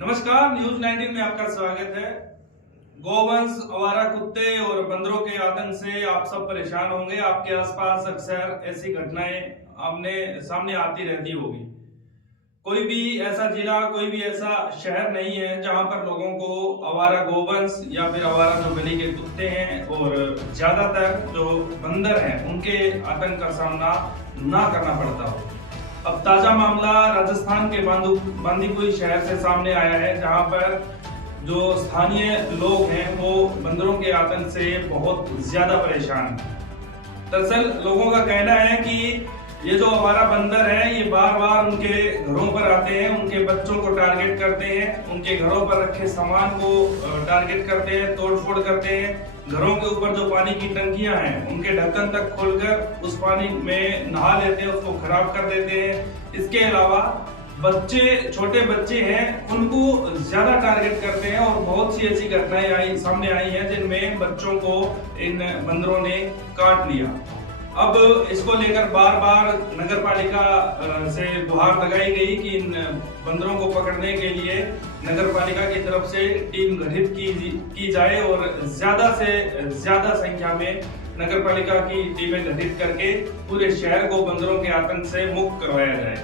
नमस्कार, न्यूज 19 में आपका स्वागत है। गोवंश, आवारा कुत्ते और बंदरों के आतंक से आप सब परेशान होंगे। आपके आसपास अक्सर ऐसी घटनाएं आमने सामने आती रहती होगी। कोई भी ऐसा जिला, कोई भी ऐसा शहर नहीं है जहां पर लोगों को आवारा गोवंश या फिर आवारा जो गली के कुत्ते हैं और ज्यादातर जो बंदर हैं उनके आतंक का सामना ना करना पड़ता हो। अब ताजा मामला राजस्थान के बांदीकुई शहर से सामने आया है, जहां पर जो स्थानीय लोग हैं वो बंदरों के आतंक से बहुत ज्यादा परेशान हैं। दरअसल लोगों का कहना है कि ये जो आवारा बंदर है ये बार बार उनके घरों पर आते हैं, उनके बच्चों को टारगेट करते हैं, उनके घरों पर रखे सामान को टारगेट करते हैं, तोड़फोड़ करते हैं। घरों के ऊपर जो पानी की टंकियां हैं उनके ढक्कन तक खोलकर उस पानी में नहा लेते हैं, उसको खराब कर देते हैं। इसके अलावा बच्चे, छोटे बच्चे हैं, उनको ज्यादा टारगेट करते हैं और बहुत सी ऐसी घटनाएं सामने आई हैं जिनमें बच्चों को इन बंदरों ने काट लिया। अब इसको लेकर बार बार नगर पालिका से गुहार लगाई गई कि इन बंदरों को पकड़ने के लिए नगर पालिका की तरफ से टीम गठित की जाए और ज्यादा से ज्यादा संख्या में नगर पालिका की टीमें गठित करके पूरे शहर को बंदरों के आतंक से मुक्त करवाया जाए।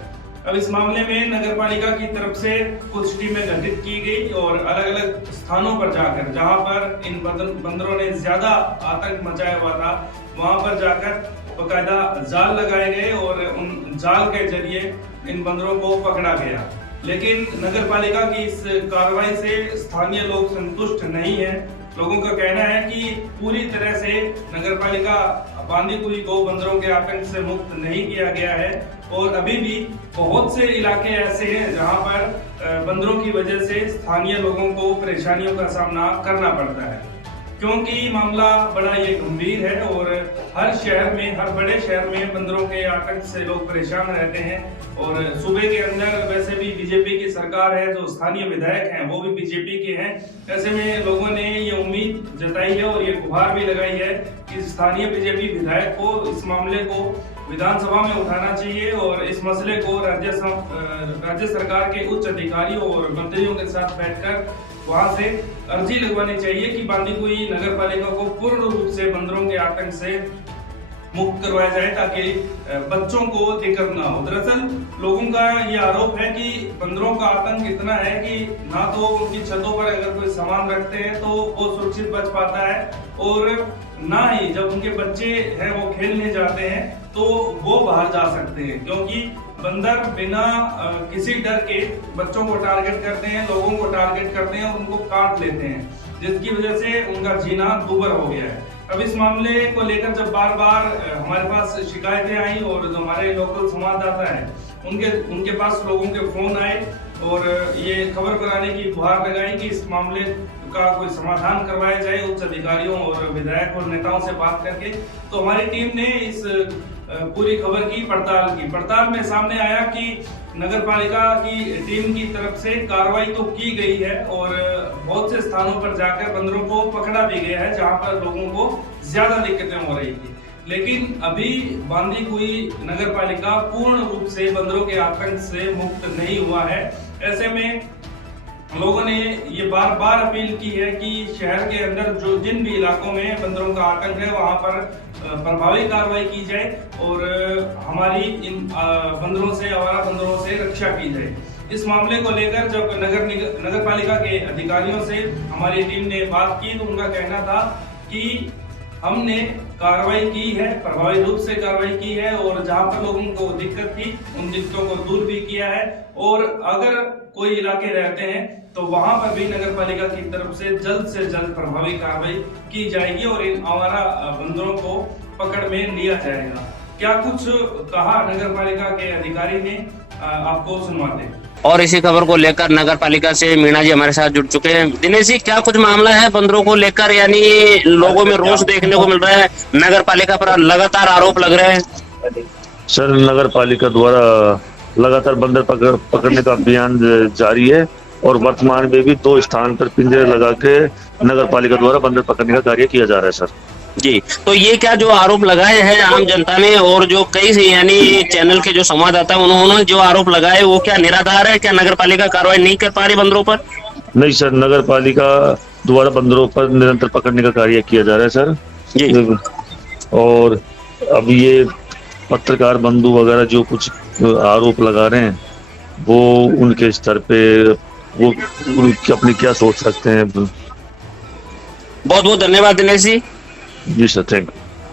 अब इस मामले में नगर पालिका की तरफ से कुछ टीमें गठित की गई और अलग अलग स्थानों पर जाकर, जहां पर इन बंदरों ने ज्यादा आतंक मचाया हुआ था, वहां पर जाकर बकायदा जाल लगाए गए और उन जाल के जरिए इन बंदरों को पकड़ा गया। लेकिन नगर पालिका की इस कार्रवाई से स्थानीय लोग संतुष्ट नहीं है। लोगों का कहना है कि पूरी तरह से नगर पालिका बांदीकुई को बंदरों के आतंक से मुक्त नहीं किया गया है और अभी भी बहुत से इलाके ऐसे हैं जहां पर बंदरों की वजह से स्थानीय लोगों को परेशानियों का सामना करना पड़ता है। क्योंकि मामला बड़ा ये गंभीर है और हर शहर में, हर बड़े शहर में बंदरों के आतंक से लोग परेशान रहते हैं और सूबे के अंदर वैसे भी बीजेपी की सरकार है, जो स्थानीय विधायक हैं वो भी बीजेपी के हैं। ऐसे में लोगों ने ये उम्मीद जताई है और ये गुहार भी लगाई है कि स्थानीय बीजेपी विधायक को इस मामले को विधानसभा में उठाना चाहिए और इस मसले को राज्य सरकार के उच्च अधिकारियों और मंत्रियों के साथ बैठकर वहां से अर्जी लगवानी चाहिए कि बांदीकुई नगर पालिका को पूर्ण रूप से बंदरों के आतंक से मुक्त करवाया जाए ताकि बच्चों को दिक्कत ना हो। दरअसल लोगों का ये आरोप है कि बंदरों का आतंक इतना है कि ना तो उनकी छतों पर अगर कोई सामान रखते हैं तो वो सुरक्षित बच पाता है और ना ही जब उनके बच्चे हैं वो खेलने जाते हैं तो वो बाहर जा सकते हैं, क्योंकि बंदर बिना किसी डर के बच्चों को टारगेट करते हैं, लोगों को टारगेट करते हैं और उनको काट लेते हैं, जिसकी वजह से उनका जीना दुभर हो गया है। अब इस मामले को लेकर जब बार बार हमारे पास शिकायतें आई और जो हमारे लोकल संवाददाता है उनके पास लोगों के फोन आए और ये खबर कराने की गुहार लगाई कि इस मामले का कोई समाधान करवाया जाए उच्च अधिकारियों और विधायक और नेताओं से बात करके, तो हमारी टीम ने इस पूरी खबर की पड़ताल में सामने आया कि नगर पालिका की टीम की तरफ से कार्रवाई तो की गई है और बहुत से स्थानों पर जाकर बंदरों को पकड़ा भी गया है जहां पर लोगों को ज्यादा दिक्कतें हो रही थी। लेकिन अभी बांदीकुई नगर पालिका पूर्ण रूप से बंदरों के आतंक से मुक्त नहीं हुआ है। ऐसे में लोगों ने ये बार बार अपील की है कि शहर के अंदर जिन भी इलाकों में बंदरों का आतंक है वहां पर प्रभावी कार्रवाई की जाए और हमारी इन बंदरों से, आवारा बंदरों से रक्षा की जाए। इस मामले को लेकर जब नगर पालिका के अधिकारियों से हमारी टीम ने बात की तो उनका कहना था कि हमने कार्रवाई की है, प्रभावी रूप से कार्रवाई की है और जहां पर लोगों को दिक्कत थी उन दिक्कतों को दूर भी किया है और अगर कोई इलाके रहते हैं तो वहां पर भी नगर पालिका की तरफ से जल्द प्रभावी कार्रवाई की जाएगी और इन आवारा बंदरों को पकड़ में लिया जाएगा। क्या कुछ कहा नगर पालिका के अधिकारी ने, आपको सुनवाते हैं। और इसी खबर को लेकर नगर पालिका से मीणा जी हमारे साथ जुड़ चुके हैं। दिनेश जी, क्या कुछ मामला है बंदरों को लेकर, यानी लोगों में रोष देखने को मिल रहा है, नगर पालिका पर लगातार आरोप लग रहे हैं। सर, नगर पालिका द्वारा लगातार बंदर पकड़ने का अभियान जारी है और वर्तमान में भी 2 स्थान पर पिंजरे लगा के नगर पालिका द्वारा बंदर पकड़ने का कार्य किया जा रहा है। सर, जी, तो ये क्या जो आरोप लगाए हैं आम जनता ने और जो कई से यानी चैनल के जो संवाददाता हैं, उन्होंने जो आरोप लगाए वो क्या निराधार है? क्या नगर पालिका कार्रवाई नहीं कर पा रही बंदरों पर? नहीं सर, नगर पालिका द्वारा बंदरों पर निरंतर पकड़ने का कार्य किया जा रहा है सर। जी। और अब ये पत्रकार बंधु वगैरह जो कुछ आरोप लगा रहे हैं, वो उनके स्तर पे वो उनकी अपनी क्या सोच सकते हैं। बहुत बहुत धन्यवाद दिनेश जी। जी सर, थैंक यू।